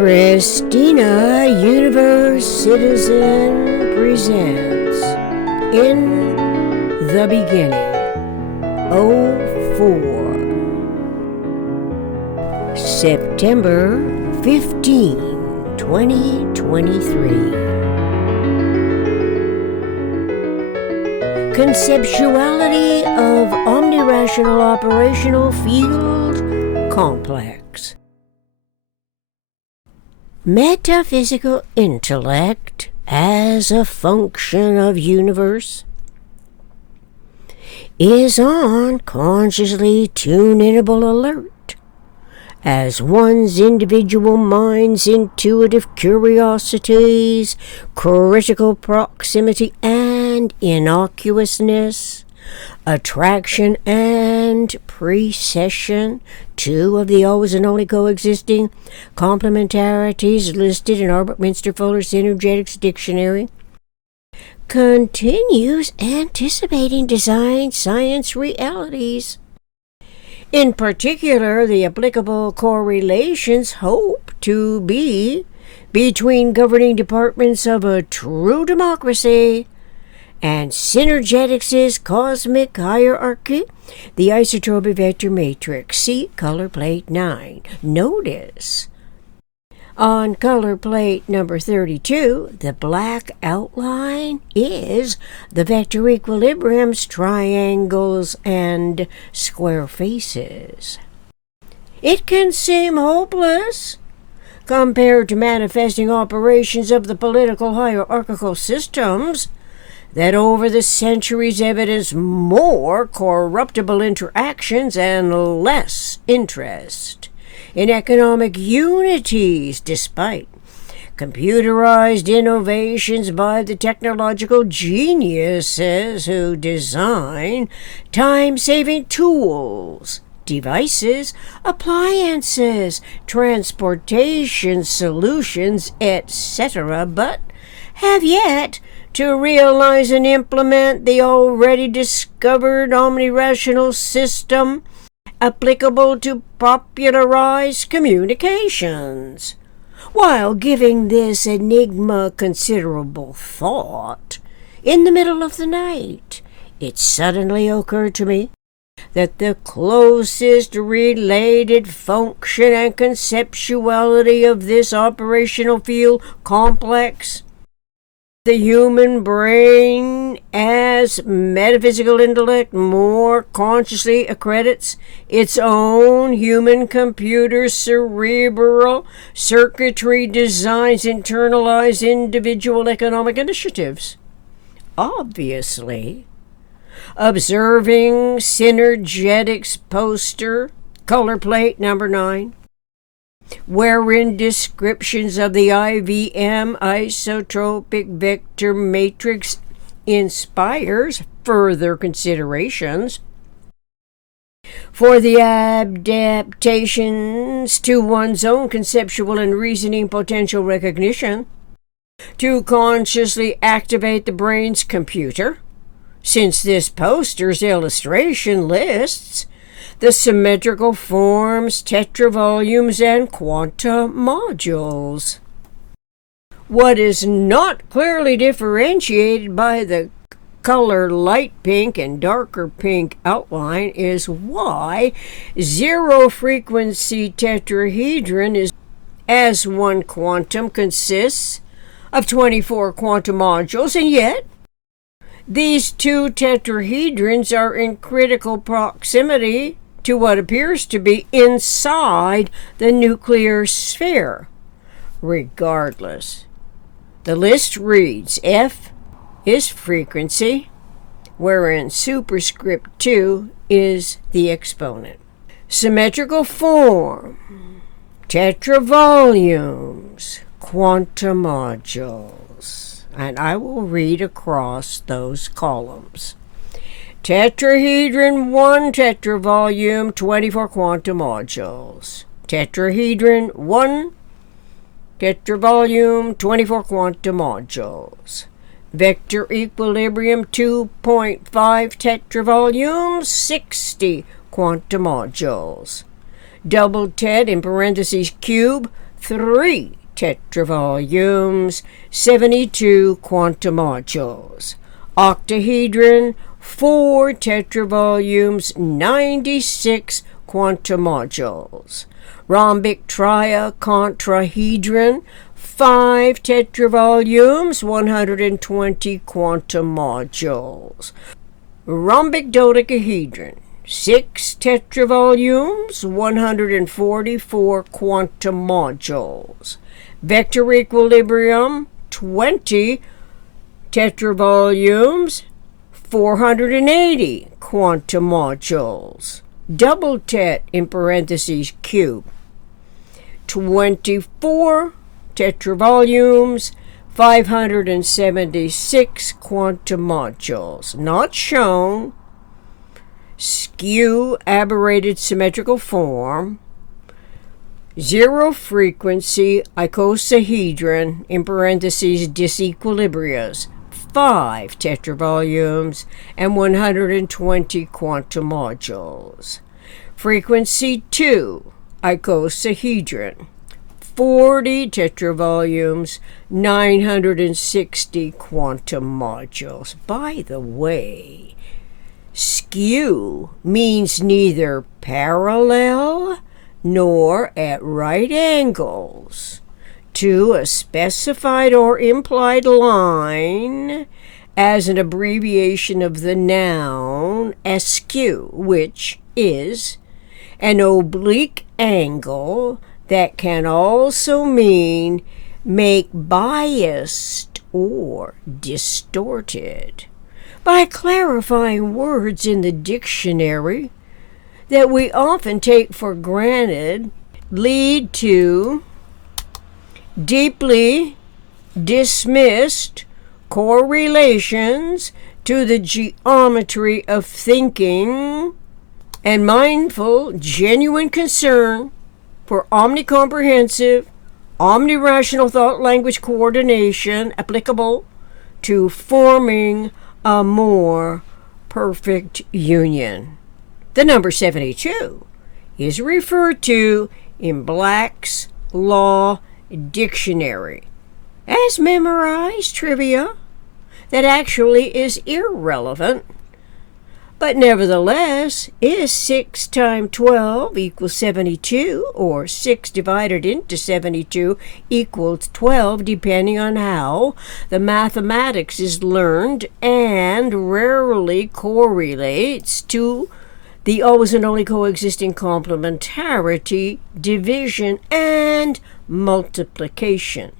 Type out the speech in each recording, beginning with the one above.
Christina Universe Citizen presents In the Beginning, 04, September 15, 2023. Conceptuality of Omnirational Operational Field Complex. Metaphysical intellect as a function of universe is on consciously tune-inable alert as one's individual mind's intuitive curiosities, critical proximity and innocuousness, attraction and precession, two of the always and only coexisting complementarities listed in Albert Minster Fuller's Synergetics dictionary, continues anticipating design science realities. In particular, the applicable correlations hope to be between governing departments of a true democracy and Synergetics' cosmic hierarchy, the isotropic vector matrix. See color plate 9. Notice, on color plate number 32, the black outline is the vector equilibriums, triangles, and square faces. It can seem hopeless compared to manifesting operations of the political hierarchical systems that over the centuries evidence more corruptible interactions and less interest in economic unities, despite computerized innovations by the technological geniuses who design time-saving tools, devices, appliances, transportation solutions, etc., but have yet to realize and implement the already discovered omnirational system applicable to popularized communications. While giving this enigma considerable thought, in the middle of the night, it suddenly occurred to me that the closest related function and conceptuality of this operational field complex, the human brain as metaphysical intellect, more consciously accredits its own human computer cerebral circuitry designs internalize individual economic initiatives. Obviously, observing Synergetics poster, color plate number 9, wherein descriptions of the IVM isotropic vector matrix inspires further considerations for the adaptations to one's own conceptual and reasoning potential recognition to consciously activate the brain's computer, since this poster's illustration lists the symmetrical forms, tetravolumes, and quanta modules. What is not clearly differentiated by the color light pink and darker pink outline is why zero-frequency tetrahedron is, as one quantum consists of 24 quantum modules, and yet these two tetrahedrons are in critical proximity to what appears to be inside the nuclear sphere. Regardless, the list reads F is frequency, wherein superscript 2 is the exponent. Symmetrical form, tetravolumes, quantum modules. And I will read across those columns. Tetrahedron 1 tetravolume, 24 quantum modules. Tetrahedron 1 tetravolume, 24 quantum modules. Vector equilibrium 2.5 tetravolumes, 60 quantum modules. Double TED in parentheses cube, 3 tetravolumes, 72 quantum modules. Octahedron, 4 tetravolumes, 96 quantum modules. Rhombic triacontrahedron, 5 tetravolumes, 120 quantum modules. Rhombic dodecahedron, 6 tetravolumes, 144 quantum modules. Vector equilibrium, 20 tetravolumes, 480 quantum modules. Double tet in parentheses cube, 24 tetravolumes, 576 quantum modules. Not shown. Skew aberrated symmetrical form. Zero frequency icosahedron in parentheses disequilibrias, 5 tetravolumes and 120 quantum modules. Frequency 2 icosahedron, 40 tetravolumes, 960 quantum modules. By the way, skew means neither parallel nor at right angles to a specified or implied line, as an abbreviation of the noun askew, which is an oblique angle that can also mean make biased or distorted. By clarifying words in the dictionary that we often take for granted, lead to deeply dismissed correlations to the geometry of thinking, and mindful, genuine concern for omnicomprehensive, omnirational thought-language coordination applicable to forming a more perfect union. The number 72 is referred to in Black's Law Dictionary as memorized trivia that actually is irrelevant, but nevertheless is 6 times 12 equals 72, or 6 divided into 72 equals 12, depending on how the mathematics is learned, and rarely correlates to the always and only coexisting complementarity, division, and multiplication,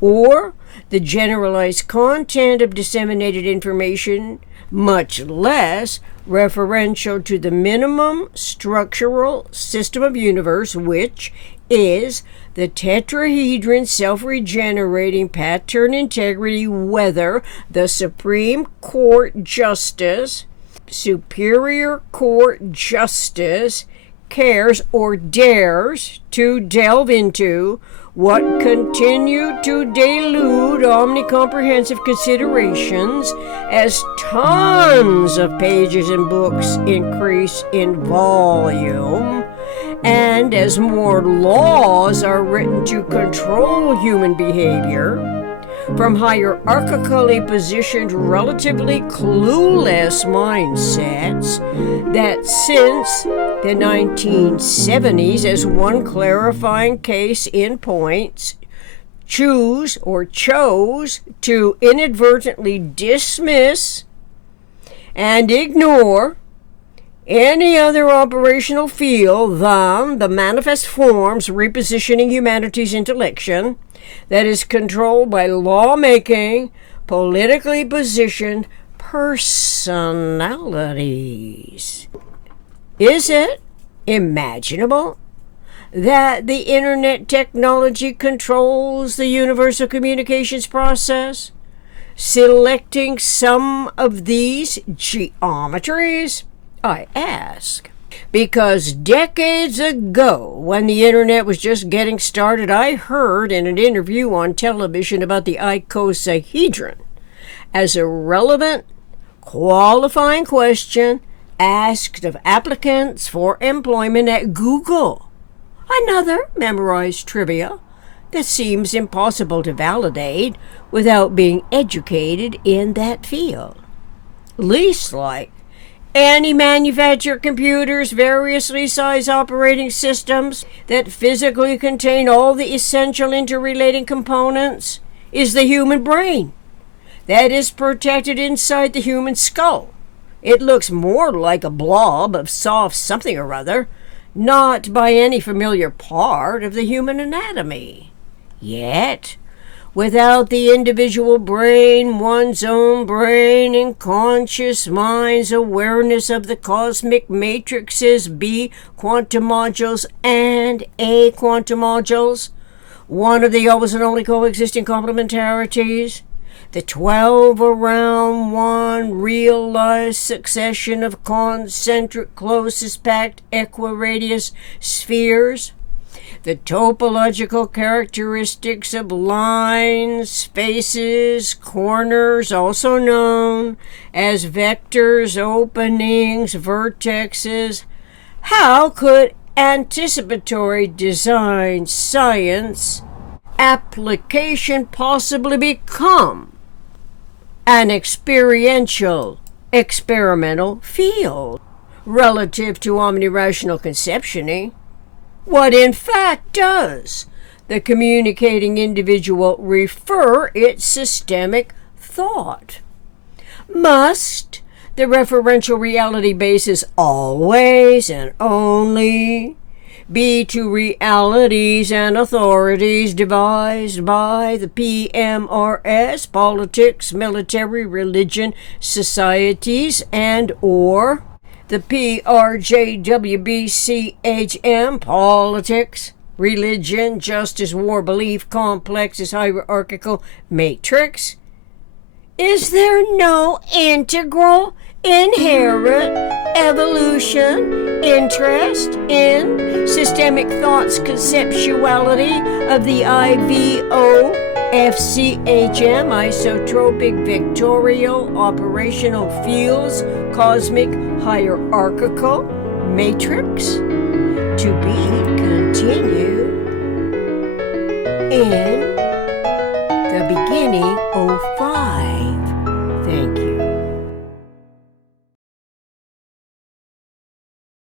or the generalized content of disseminated information, much less referential to the minimum structural system of universe, which is the tetrahedron self-regenerating pattern integrity, whether the Supreme Court Justice, Superior Court Justice cares or dares to delve into what continue to delude omnicomprehensive considerations as tons of pages and books increase in volume, and as more laws are written to control human behavior from hierarchically positioned, relatively clueless mindsets that since the 1970s, as one clarifying case in points, chose to inadvertently dismiss and ignore any other operational field than the manifest forms repositioning humanity's intellection that is controlled by lawmaking, politically positioned personalities. Is it imaginable that the internet technology controls the universal communications process, selecting some of these geometries? I ask. Because decades ago, when the internet was just getting started, I heard in an interview on television about the icosahedron as a relevant, qualifying question asked of applicants for employment at Google. Another memorized trivia that seems impossible to validate without being educated in that field. Least like any manufactured computers, variously sized operating systems that physically contain all the essential interrelating components, is the human brain that is protected inside the human skull. It looks more like a blob of soft something or other, not by any familiar part of the human anatomy. Yet, without the individual brain, one's own brain, and conscious mind's awareness of the cosmic matrices B quantum modules and A quantum modules, one of the always and only coexisting complementarities, the 12 around one realized succession of concentric closest packed equiradius spheres, the topological characteristics of lines, faces, corners, also known as vectors, openings, vertexes. How could anticipatory design science application possibly become an experiential, experimental field relative to omnirational conceptioning? What in fact does the communicating individual refer its systemic thought? Must the referential reality basis always and only be to realities and authorities devised by the PMRS, politics, military, religion, societies, and or the PRJWBCHM, politics, religion, justice, war, belief, complexes, hierarchical matrix? Is there no integral, inherent evolution, interest in systemic thought's conceptuality of the IVO-FCHM, isotropic vectorial operational fields, cosmic hierarchical matrix? To be continued in the beginning 05.